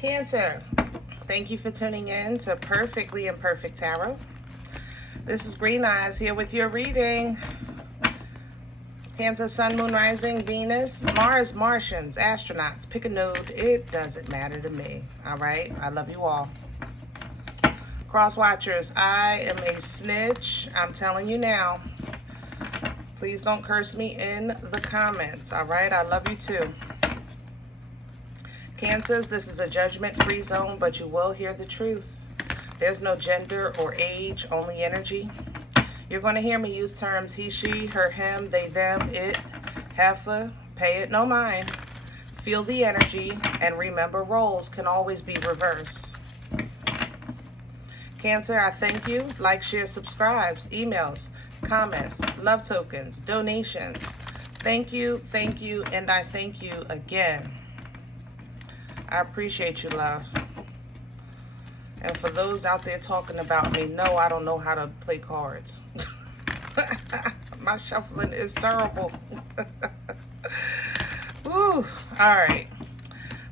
Cancer, thank you for tuning in to Perfectly Imperfect Tarot. This is Green Eyes here with your reading. Cancer, Sun, Moon, Rising, Venus, Mars, Martians, astronauts. Pick a node. It doesn't matter to me. All right? I love you all. Cross watchers, I am a snitch. I'm telling you now. Please don't curse me in the comments. All right? I love you too. Cancers, this is a judgment-free zone, but you will hear the truth. There's no gender or age, only energy. You're going to hear me use terms he, she, her, him, they, them, it, heifer, pay it no mind. Feel the energy, and remember roles can always be reversed. Cancer, I thank you. Like, share, subscribes, emails, comments, love tokens, donations. Thank you, and I thank you again. I appreciate you, love. And for those out there talking about me, no, I don't know how to play cards. My shuffling is terrible. Woo. All right.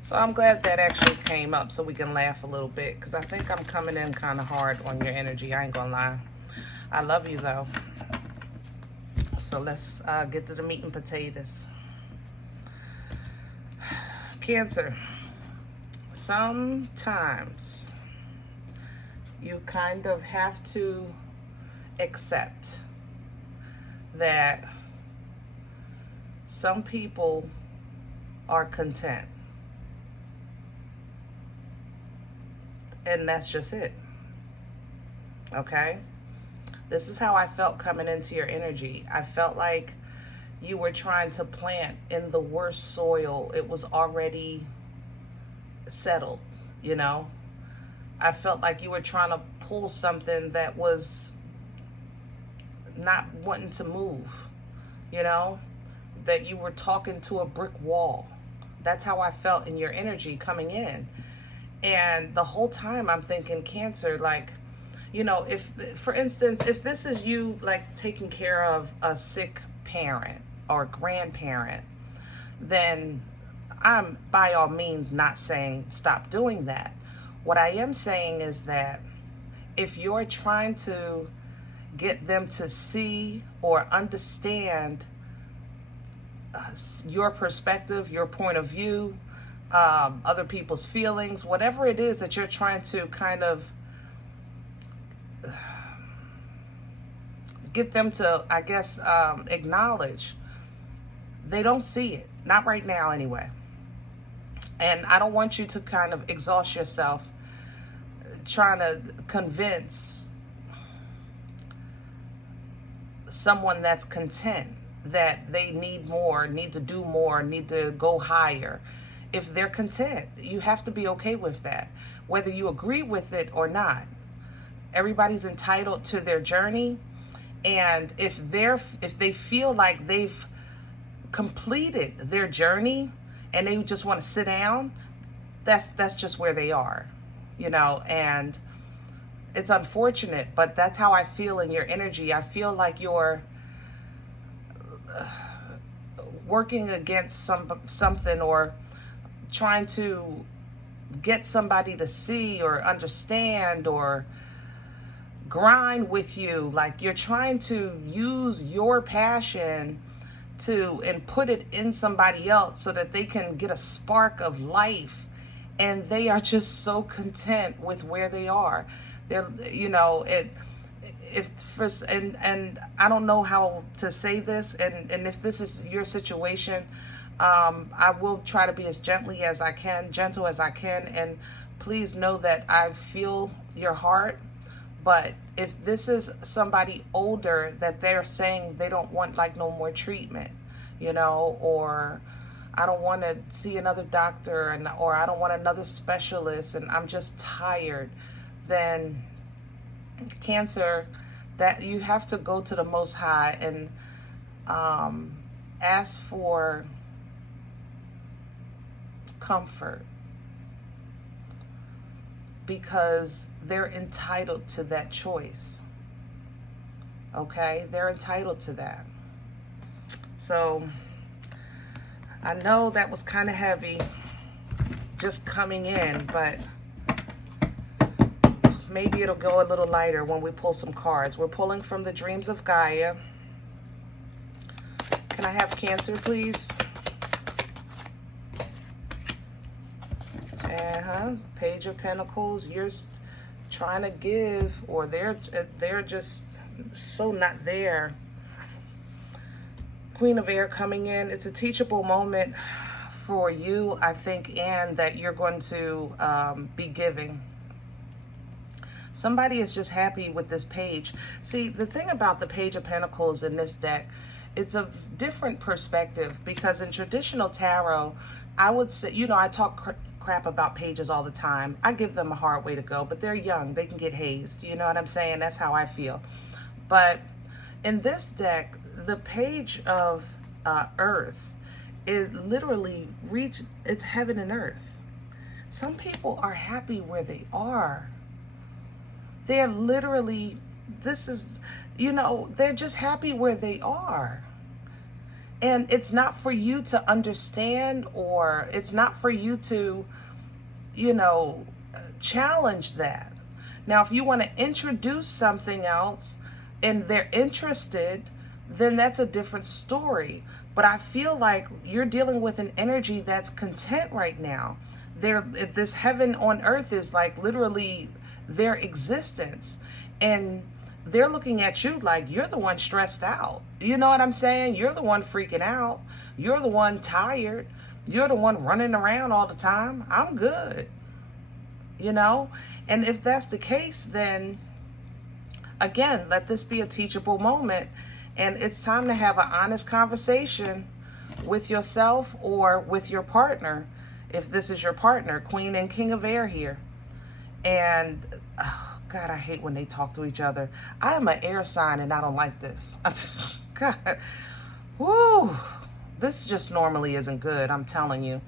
So I'm glad that actually came up so we can laugh a little bit, because I think I'm coming in kind of hard on your energy. I ain't gonna lie. I love you, though. So let's get to the meat and potatoes. Cancer. Sometimes you kind of have to accept that some people are content. And that's just it. Okay? This is how I felt coming into your energy. I felt like you were trying to plant in the worst soil. It was already settled, you know. I felt like you were trying to pull something that was not wanting to move, you know, that you were talking to a brick wall. That's how I felt in your energy coming in. And the whole time I'm thinking, Cancer, like, you know, if, for instance, if this is you like taking care of a sick parent or grandparent, then I'm by all means not saying stop doing that. What I am saying is that if you're trying to get them to see or understand your perspective, your point of view, other people's feelings, whatever it is that you're trying to kind of get them to, I guess, acknowledge, they don't see it. Not right now anyway. And I don't want you to kind of exhaust yourself trying to convince someone that's content that they need more, need to do more, need to go higher. If they're content, you have to be okay with that, whether you agree with it or not. Everybody's entitled to their journey. And if they feel like they've completed their journey and they just want to sit down, that's just where they are, you know. And it's unfortunate, but that's how I feel in your energy. I feel like you're working against something, or trying to get somebody to see or understand or grind with you. Like you're trying to use your passion and put it in somebody else so that they can get a spark of life, and they are just so content with where they are. They're, you know, and I don't know how to say this, and if this is your situation, I will try to be as gentle as I can, and please know that I feel your heart. But if this is somebody older that they're saying they don't want like no more treatment, you know, or I don't want to see another doctor, or I don't want another specialist, and I'm just tired, then Cancer, that you have to go to the Most High and ask for comfort, because they're entitled to that choice. Okay? They're entitled to that. So I know that was kind of heavy, just coming in, but maybe it'll go a little lighter when we pull some cards. We're pulling from the Dreams of Gaia. Can I have Cancer, please? Page of Pentacles. You're trying to give, or they're just so not there. Queen of Air coming in. It's a teachable moment for you, I think, and that you're going to be giving. Somebody is just happy with this page. See, the thing about the Page of Pentacles in this deck, it's a different perspective, because in traditional tarot, I would say, you know, I talk crap about pages all the time. I give them a hard way to go, but they're young. They can get hazed. You know what I'm saying? That's how I feel. But in this deck, the Page of Earth is literally it's heaven and earth. Some people are happy where they are. They're literally, this is, you know, they're just happy where they are. And it's not for you to understand, or it's not for you to, you know, challenge that. Now, if you want to introduce something else and they're interested, then that's a different story. But I feel like you're dealing with an energy that's content right now. This heaven on earth is like literally their existence. And they're looking at you like you're the one stressed out. You know what I'm saying? You're the one freaking out. You're the one tired. You're the one running around all the time. I'm good. You know? And if that's the case, then again, let this be a teachable moment. And it's time to have an honest conversation with yourself or with your partner. If this is your partner, Queen and King of Air here. And oh, God, I hate when they talk to each other. I am an air sign and I don't like this. God, woo, this just normally isn't good, I'm telling you.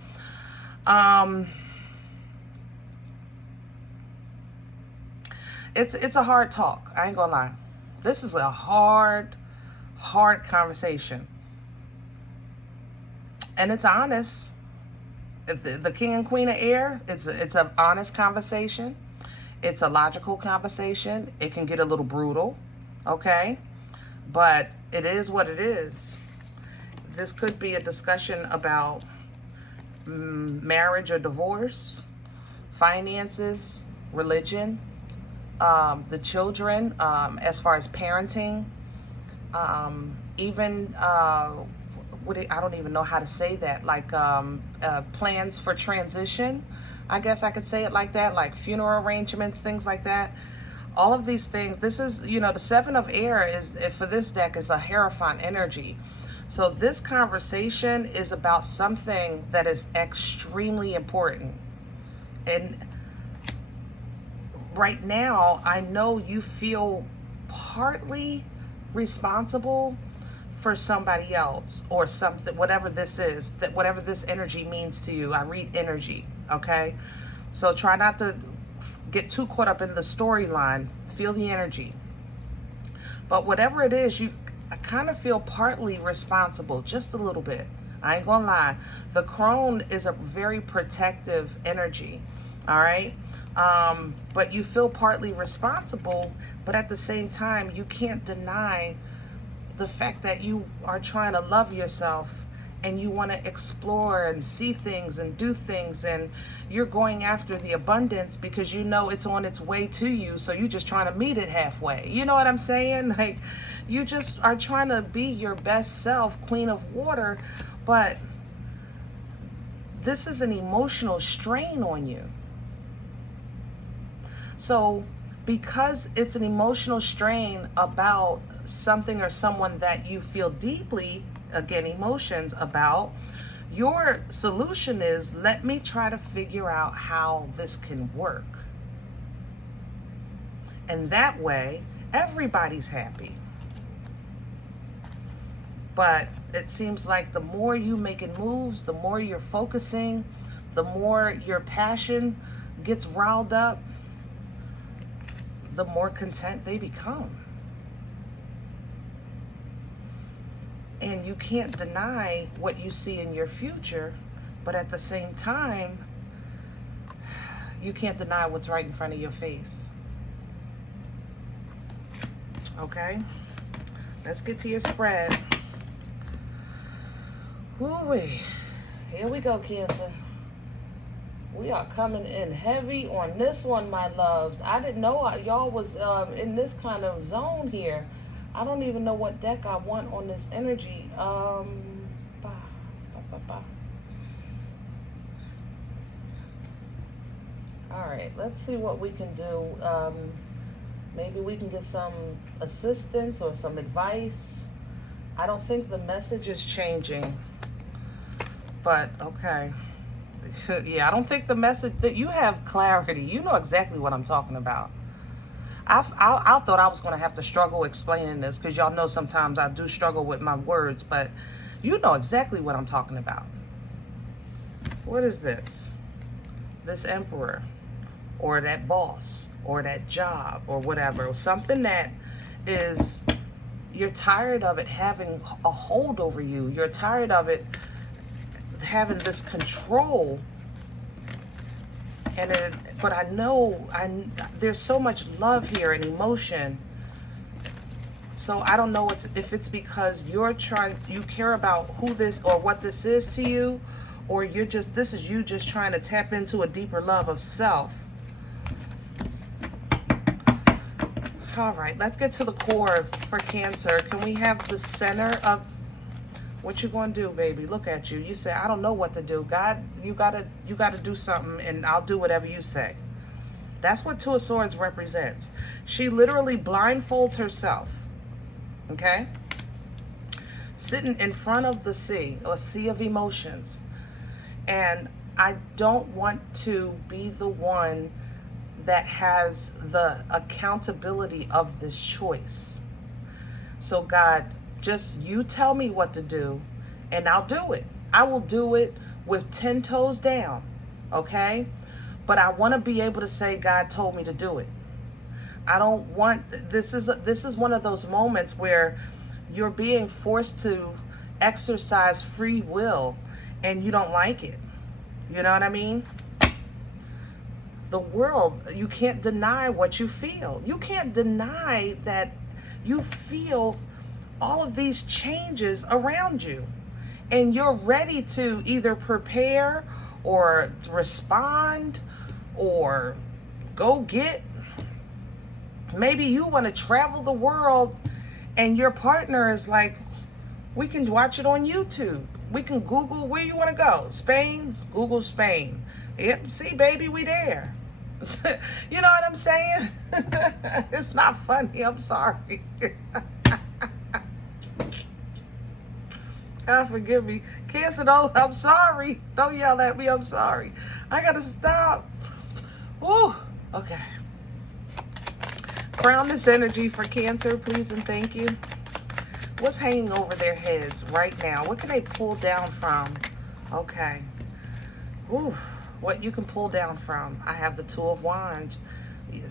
It's a hard talk, I ain't gonna lie. This is a hard conversation. And it's honest. The King and Queen of Air, it's an honest conversation. It's a logical conversation. It can get a little brutal, okay? But it is what it is. This could be a discussion about marriage or divorce, finances, religion, the children, as far as parenting, even I don't even know how to say that, like plans for transition. I guess I could say it like that, like funeral arrangements, things like that. All of these things. This is, you know, the Seven of Air is, for this deck, is a Hierophant energy. So this conversation is about something that is extremely important. And right now, I know you feel partly responsible for somebody else or something, whatever this is, that whatever this energy means to you. I read energy, okay? So try not to get too caught up in the storyline. Feel the energy. But whatever it is, I kind of feel partly responsible, just a little bit. I ain't gonna lie. The crone is a very protective energy, all right? But you feel partly responsible, but at the same time, you can't deny the fact that you are trying to love yourself and you want to explore and see things and do things, and you're going after the abundance because you know it's on its way to you, so you're just trying to meet it halfway. You know what I'm saying? Like, you just are trying to be your best self, Queen of Water, but this is an emotional strain on you. So because it's an emotional strain about something or someone that you feel deeply, again, emotions about, your solution is, let me try to figure out how this can work. And that way, everybody's happy. But it seems like the more you making moves, the more you're focusing, the more your passion gets riled up, the more content they become. And you can't deny what you see in your future, but at the same time, you can't deny what's right in front of your face. Okay? Let's get to your spread. Woo-wee. Here we go, Cancer. We are coming in heavy on this one, my loves. I didn't know y'all was in this kind of zone here. I don't even know what deck I want on this energy. All right, let's see what we can do. Maybe we can get some assistance or some advice. I don't think the message is changing, but okay. Yeah, I don't think the message, that you have clarity. You know exactly what I'm talking about. I thought I was going to have to struggle explaining this, because y'all know sometimes I do struggle with my words, but you know exactly what I'm talking about. What is this? This Emperor, or that boss, or that job, or whatever. Something that is, you're tired of it having a hold over you. You're tired of it having this control. But I know there's so much love here and emotion. So I don't know if it's because you care about who this or what this is to you, or this is you just trying to tap into a deeper love of self. All right, let's get to the core for Cancer. Can we have the center of what you gonna do, baby? Look at you. You say, I don't know what to do. God, you gotta do something, and I'll do whatever you say. That's what Two of Swords represents. She literally blindfolds herself, okay? Sitting in front of the sea, or sea of emotions. And I don't want to be the one that has the accountability of this choice. So God, just you tell me what to do, and I'll do it. I will do it with 10 toes down, okay? But I want to be able to say, God told me to do it. I don't want, this is one of those moments where you're being forced to exercise free will, and you don't like it. You know what I mean? The world, you can't deny what you feel. You can't deny that you feel all of these changes around you, and you're ready to either prepare or respond or go get. Maybe you want to travel the world, and your partner is like, we can watch it on YouTube. We can Google where you want to go. Spain, Google Spain. Yep, see, baby, we there. You know what I'm saying? It's not funny. I'm sorry. God forgive me. Cancer, don't, I'm sorry. Don't yell at me. I'm sorry. I got to stop. Woo. Okay. Crown this energy for Cancer, please, and thank you. What's hanging over their heads right now? What can they pull down from? Okay. Woo. What you can pull down from. I have the Two of Wands.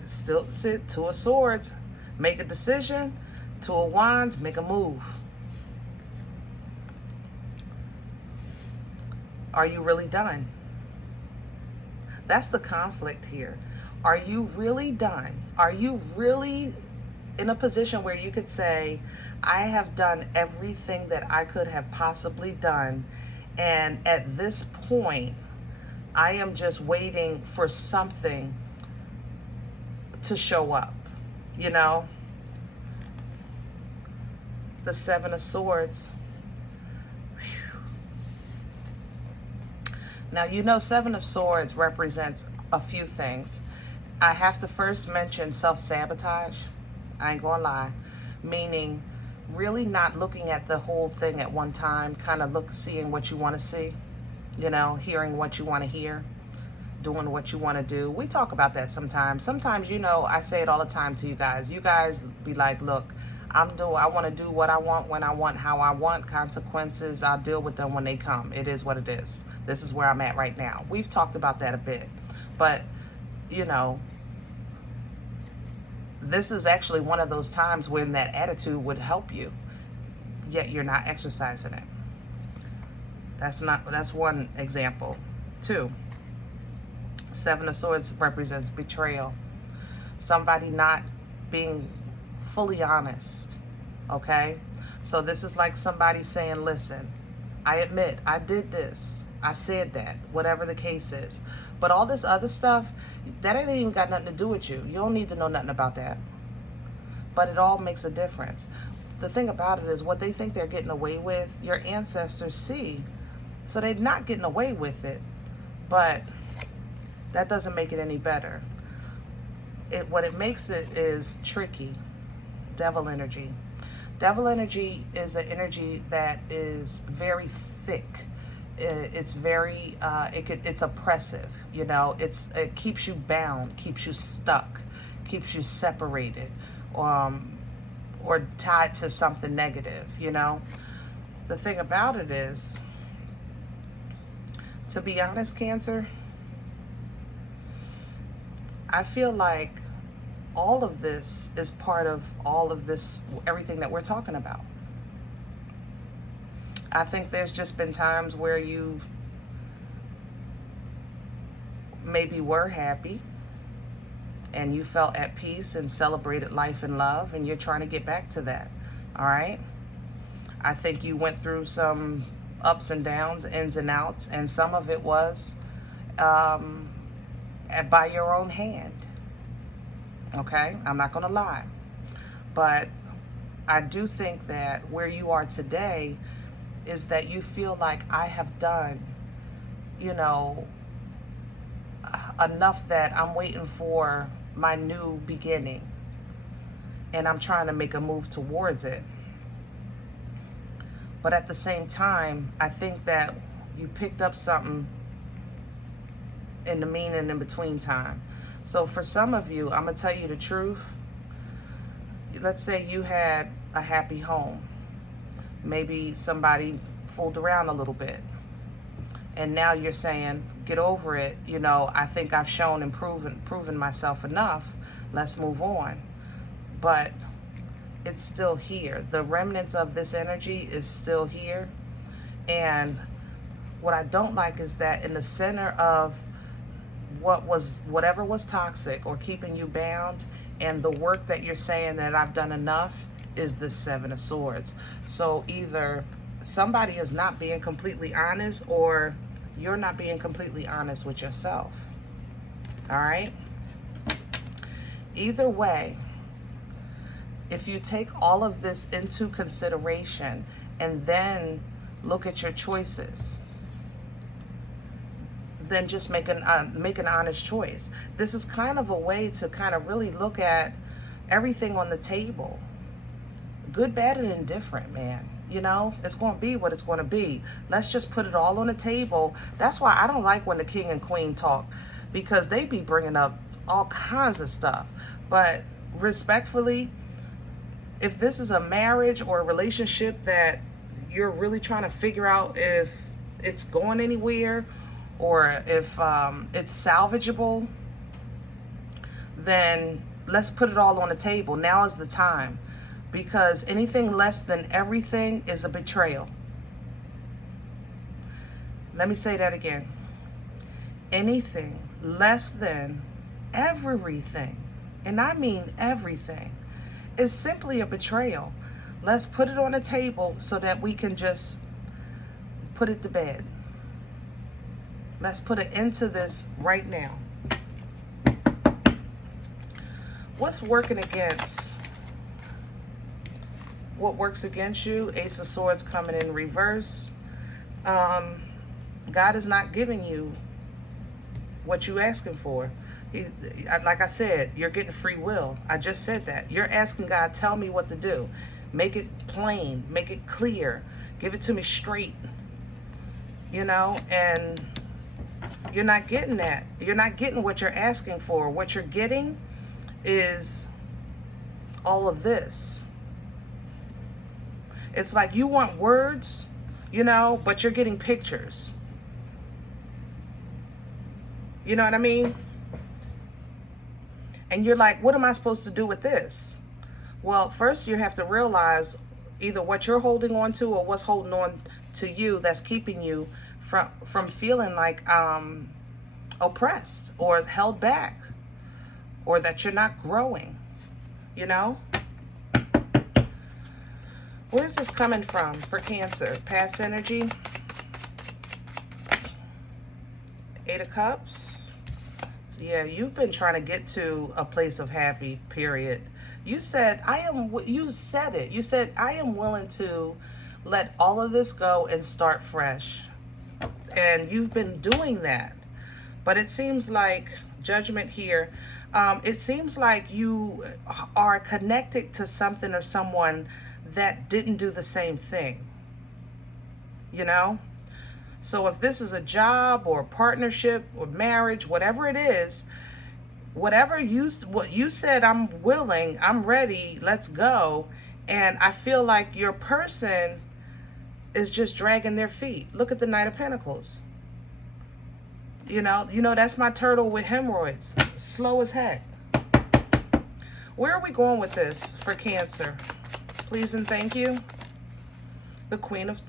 Still sit. Two of Swords. Make a decision. Two of Wands. Make a move. Are you really done? That's the conflict here. Are you really done? Are you really in a position where you could say, I have done everything that I could have possibly done, and at this point, I am just waiting for something to show up, you know? The Seven of Swords. Whew. Now, you know, Seven of Swords represents a few things. I have to first mention self-sabotage. I ain't gonna lie. Meaning really not looking at the whole thing at one time, kind of seeing what you want to see. You know, hearing what you want to hear, doing what you want to do. We talk about that sometimes. Sometimes, you know, I say it all the time to you guys. You guys be like, look, I want to do what I want, when I want, how I want. Consequences, I'll deal with them when they come. It is what it is. This is where I'm at right now. We've talked about that a bit. But, you know, this is actually one of those times when that attitude would help you, yet you're not exercising it. That's one example. Two, Seven of Swords represents betrayal. Somebody not being fully honest, okay? So this is like somebody saying, listen, I admit I did this, I said that, whatever the case is. But all this other stuff, that ain't even got nothing to do with you. You don't need to know nothing about that. But it all makes a difference. The thing about it is what they think they're getting away with, your ancestors see. So they're not getting away with it. But that doesn't make it any better. What it makes it is tricky. Devil energy. Devil energy is an energy that is very thick. It's very, it's oppressive, you know. It keeps you bound, keeps you stuck, keeps you separated, or tied to something negative, you know. The thing about it is, to be honest, Cancer, I feel like all of this is part of all of this, everything that we're talking about. I think there's just been times where you maybe were happy and you felt at peace and celebrated life and love, and you're trying to get back to that, all right? I think you went through some ups and downs, ins and outs, and some of it was by your own hand, okay? I'm not gonna lie. But I do think that where you are today is that you feel like I have done, you know, enough that I'm waiting for my new beginning, and I'm trying to make a move towards it. But at the same time, I think that you picked up something in the mean and in between time. So for some of you, I'm gonna tell you the truth. Let's say you had a happy home. Maybe somebody fooled around a little bit, and now you're saying, get over it, you know, I think I've shown and proven myself enough, let's move on. But it's still here. The remnants of this energy is still here. And what I don't like is that in the center of whatever was toxic or keeping you bound, and the work that you're saying that I've done enough, is the Seven of Swords. So either somebody is not being completely honest, or you're not being completely honest with yourself. All right? Either way, if you take all of this into consideration and then look at your choices, then just make an honest choice. This is kind of a way to kind of really look at everything on the table. Good, bad, and indifferent, man. You know, it's going to be what it's going to be. Let's just put it all on the table. That's why I don't like when the king and queen talk, because they be bringing up all kinds of stuff. But respectfully, if this is a marriage or a relationship that you're really trying to figure out if it's going anywhere or if it's salvageable, then let's put it all on the table. Now is the time. Because anything less than everything is a betrayal. Let me say that again. Anything less than everything, and I mean everything, is simply a betrayal. Let's put it on the table so that we can just put it to bed. Let's put an end to this right now. What's working against? What works against you? Ace of Swords coming in reverse. God is not giving you what you're asking for. Like I said, you're getting free will. I just said that. You're asking God, tell me what to do. Make it plain. Make it clear. Give it to me straight. You know, and you're not getting that. You're not getting what you're asking for. What you're getting is all of this. It's like you want words, you know, but you're getting pictures. You know what I mean? And you're like, what am I supposed to do with this? Well, first you have to realize either what you're holding on to or what's holding on to you that's keeping you from feeling like oppressed or held back, or that you're not growing, you know? Where's this coming from for Cancer? Past energy. 8 of Cups. Yeah, you've been trying to get to a place of happy, period. You said, you said it. You said, I am willing to let all of this go and start fresh. And you've been doing that. But it seems like, Judgment here, it seems like you are connected to something or someone that didn't do the same thing. You know? So if this is a job or a partnership or marriage, whatever it is, what you said, I'm willing, I'm ready, let's go. And I feel like your person is just dragging their feet. Look at the Knight of Pentacles. You know, that's my turtle with hemorrhoids. Slow as heck. Where are we going with this for Cancer? Please and thank you. The Queen of...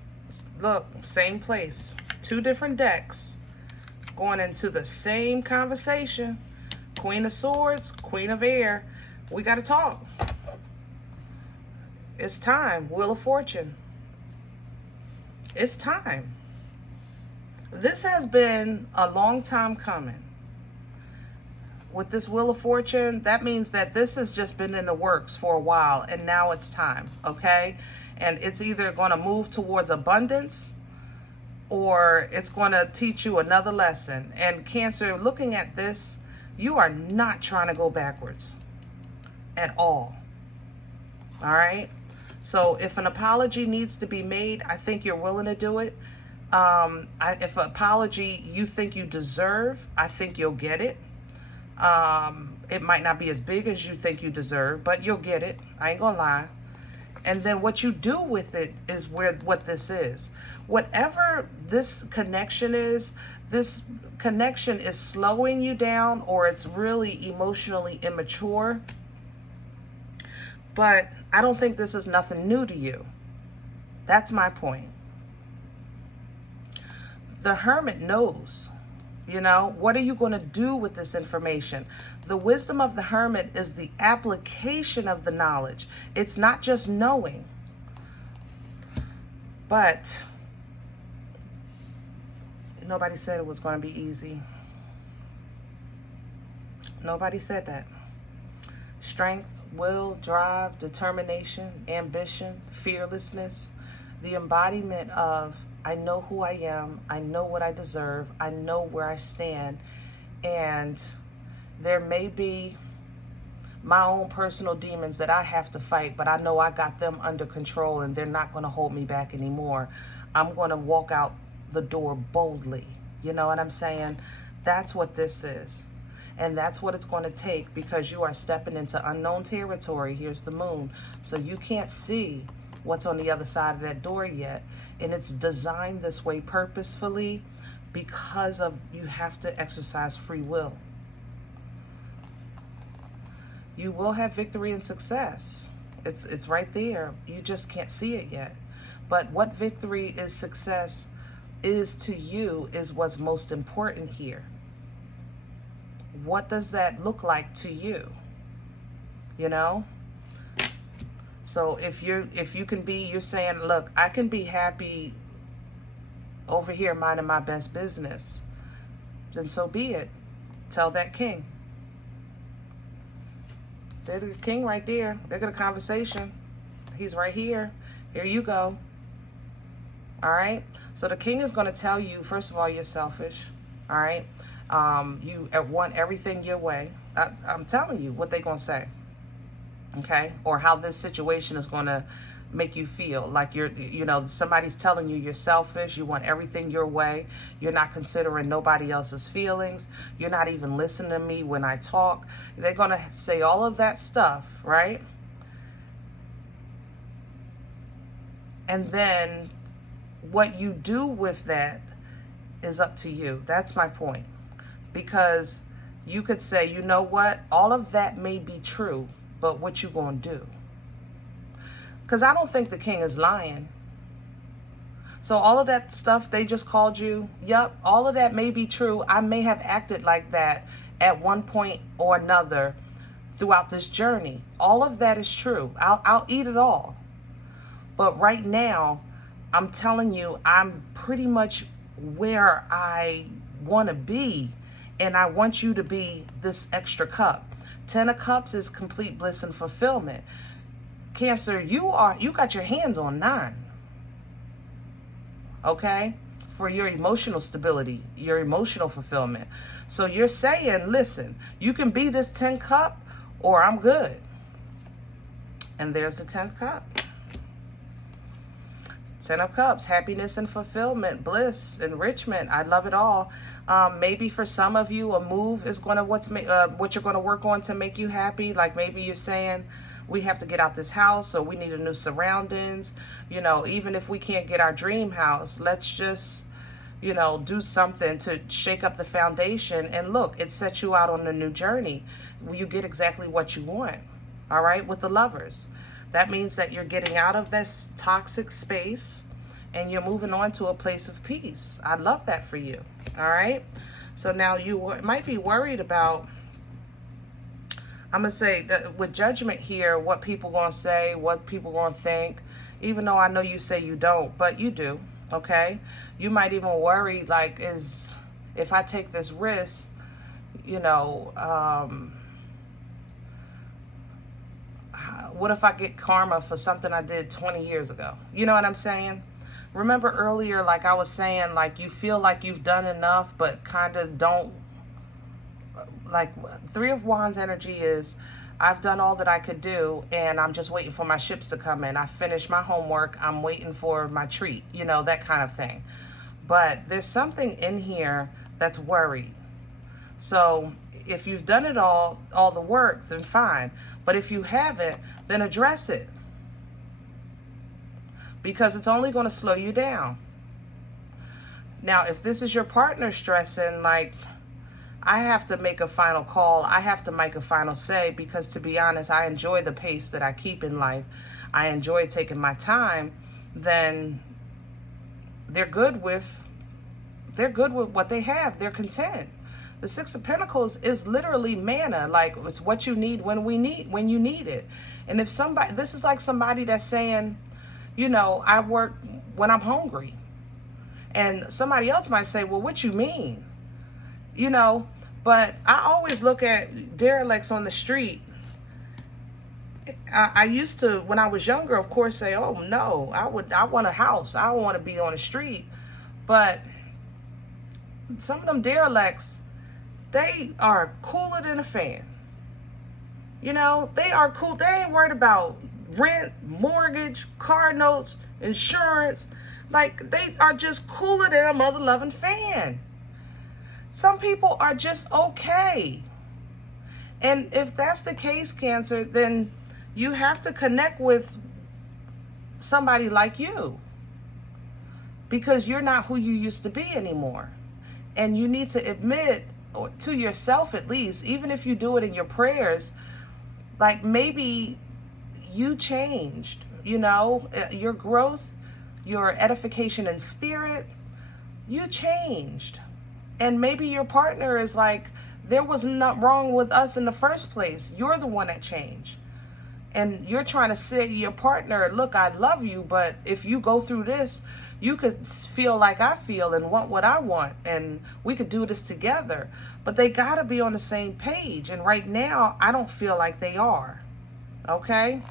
Look, same place. 2 different decks going into the same conversation. Queen of Swords, Queen of Air. We got to talk. It's time. Wheel of Fortune. It's time. This has been a long time coming. With this Wheel of Fortune, that means that this has just been in the works for a while, and now it's time, okay? And it's either going to move towards abundance, or it's going to teach you another lesson. And Cancer, looking at this, you are not trying to go backwards at all. All right? So if an apology needs to be made, I think you're willing to do it. If an apology you think you deserve, I think you'll get it. It might not be as big as you think you deserve, but you'll get it. I ain't gonna lie. And then what you do with it is what this is. Whatever this connection is slowing you down, or it's really emotionally immature. But I don't think this is nothing new to you. That's my point. The Hermit knows. You know, what are you going to do with this information? The wisdom of the Hermit is the application of the knowledge. It's not just knowing. But nobody said it was going to be easy. Nobody said that. Strength, will, drive, determination, ambition, fearlessness, the embodiment of I know who I am, I know what I deserve, I know where I stand, and there may be my own personal demons that I have to fight, but I know I got them under control and they're not going to hold me back anymore. I'm going to walk out the door boldly. You know what I'm saying? That's what this is. And that's what it's going to take, because you are stepping into unknown territory. Here's the moon. So you can't see what's on the other side of that door yet. And it's designed this way purposefully because of you have to exercise free will. You will have victory and success. It's right there. You just can't see it yet. But what victory is success is to you is what's most important here. What does that look like to you? You know? So if you can be, you're saying, look, I can be happy over here minding my best business, then so be it. Tell that king. There's the king right there. They got a conversation. He's right here. Here you go. All right. So the king is going to tell you, first of all, you're selfish. All right. You want everything your way. I'm telling you what they're going to say. Okay. Or how this situation is going to make you feel like somebody's telling you you're selfish. You want everything your way. You're not considering nobody else's feelings. You're not even listening to me when I talk. They're going to say all of that stuff, right? And then what you do with that is up to you. That's my point. Because you could say, you know what? All of that may be true, but what you gonna do? Because I don't think the king is lying. So all of that stuff they just called you, yep, all of that may be true. I may have acted like that at one point or another throughout this journey. All of that is true. I'll eat it all. But right now, I'm telling you, I'm pretty much where I want to be. And I want you to be this extra cup. 10 of Cups is complete bliss and fulfillment. Cancer, you got your hands on 9. Okay? For your emotional stability, your emotional fulfillment. So you're saying, listen, you can be this 10 cup or I'm good. And there's the 10th cup. 10 of Cups, happiness and fulfillment, bliss, enrichment. I love it all. Maybe for some of you, a move is going to what you're going to work on to make you happy. Like maybe you're saying, we have to get out this house, or we need a new surroundings. You know, even if we can't get our dream house, let's just, you know, do something to shake up the foundation. And look, it sets you out on a new journey. You get exactly what you want. All right, with the Lovers. That means that you're getting out of this toxic space and you're moving on to a place of peace. I love that for you. All right. So now you might be worried about, I'm going to say that with Judgment here, what people going to say, what people going to think, even though I know you say you don't, but you do. Okay. You might even worry, like, if I take this risk, you know, what if I get karma for something I did 20 years ago? You know what I'm saying? Remember earlier, like I was saying, like you feel like you've done enough, but kind of don't. Like 3 of Wands energy is, I've done all that I could do and I'm just waiting for my ships to come in. I finished my homework. I'm waiting for my treat, you know, that kind of thing. But there's something in here that's worried. So if you've done it all the work, then fine. But if you haven't, then address it. Because it's only going to slow you down. Now, if this is your partner stressing, like, I have to make a final call. I have to make a final say, because to be honest, I enjoy the pace that I keep in life. I enjoy taking my time. Then they're good with what they have. They're content. The 6 of Pentacles is literally manna. Like, it's what you need when you need it. And if somebody, this is like somebody that's saying, you know, I work when I'm hungry. And somebody else might say, well, what you mean? You know, but I always look at derelicts on the street. I used to, when I was younger, of course, say, oh no, I want a house. I don't want to be on the street. But some of them derelicts, they are cooler than a fan. You know, they are cool. They ain't worried about rent, mortgage, car notes, insurance. Like, they are just cooler than a mother-loving fan. Some people are just okay. And if that's the case, Cancer, then you have to connect with somebody like you. Because you're not who you used to be anymore. And you need to admit, or to yourself at least, even if you do it in your prayers, like maybe you changed, you know, your growth, your edification in spirit, you changed. And maybe your partner is like, there was nothing wrong with us in the first place. You're the one that changed. And you're trying to say to your partner, look, I love you, but if you go through this, you could feel like I feel and want what I want, and we could do this together. But they got to be on the same page. And right now, I don't feel like they are. Okay?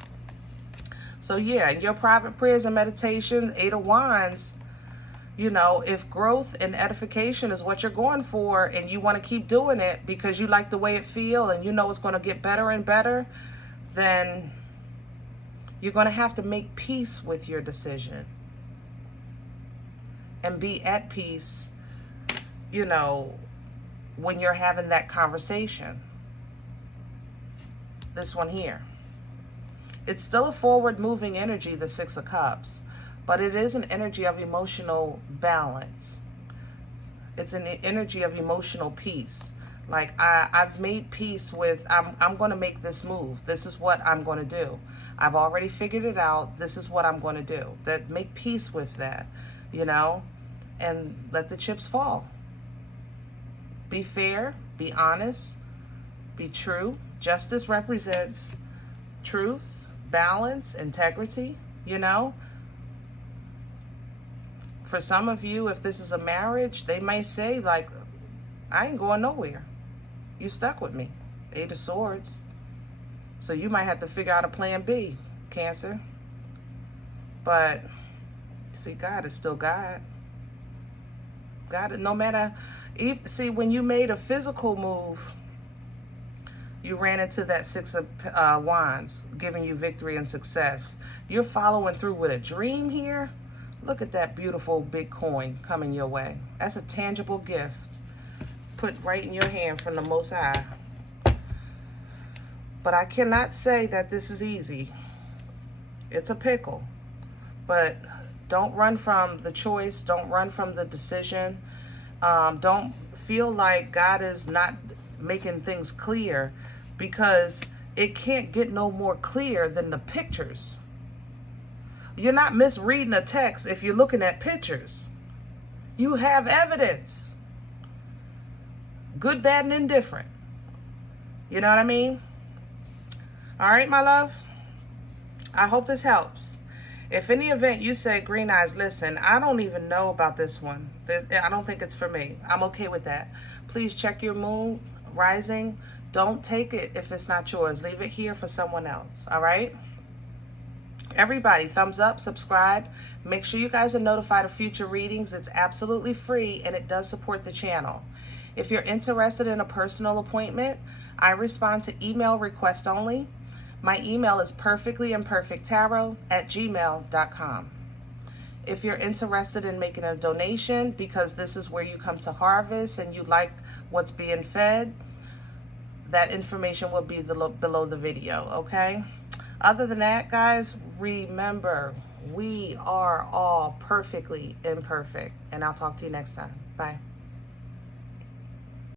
So yeah, in your private prayers and meditations, 8 of Wands, you know, if growth and edification is what you're going for and you want to keep doing it because you like the way it feels and you know it's going to get better and better, then you're going to have to make peace with your decision. And be at peace, you know, when you're having that conversation. This one here. It's still a forward-moving energy, the 6 of Cups. But it is an energy of emotional balance. It's an energy of emotional peace. Like, I've made peace with, I'm going to make this move. This is what I'm going to do. I've already figured it out. This is what I'm going to do. Make peace with that. you know, and let the chips fall. Be fair, be honest, be true. Justice represents truth, balance, integrity, you know. For some of you, if this is a marriage, they may say, like, I ain't going nowhere. You stuck with me. 8 of Swords. So you might have to figure out a plan B, Cancer. But, see, God is still God. God, no matter, see, when you made a physical move, you ran into that 6 of Wands, giving you victory and success. You're following through with a dream here. Look at that beautiful big coin coming your way. That's a tangible gift put right in your hand from the Most High. But I cannot say that this is easy. It's a pickle. But don't run from the choice. Don't run from the decision. Don't feel like God is not making things clear, because it can't get no more clear than the pictures. You're not misreading a text if you're looking at pictures. You have evidence. Good, bad, and indifferent. You know what I mean? All right, my love. I hope this helps. If any event you say, Green Eyes, listen, I don't even know about this one. I don't think it's for me. I'm okay with that. Please check your moon, rising. Don't take it if it's not yours. Leave it here for someone else. All right? Everybody, thumbs up, subscribe. Make sure you guys are notified of future readings. It's absolutely free, and it does support the channel. If you're interested in a personal appointment, I respond to email request only. My email is perfectlyimperfecttarot@gmail.com. If you're interested in making a donation, because this is where you come to harvest and you like what's being fed, that information will be below the video, okay? Other than that, guys, remember, we are all perfectly imperfect. And I'll talk to you next time. Bye.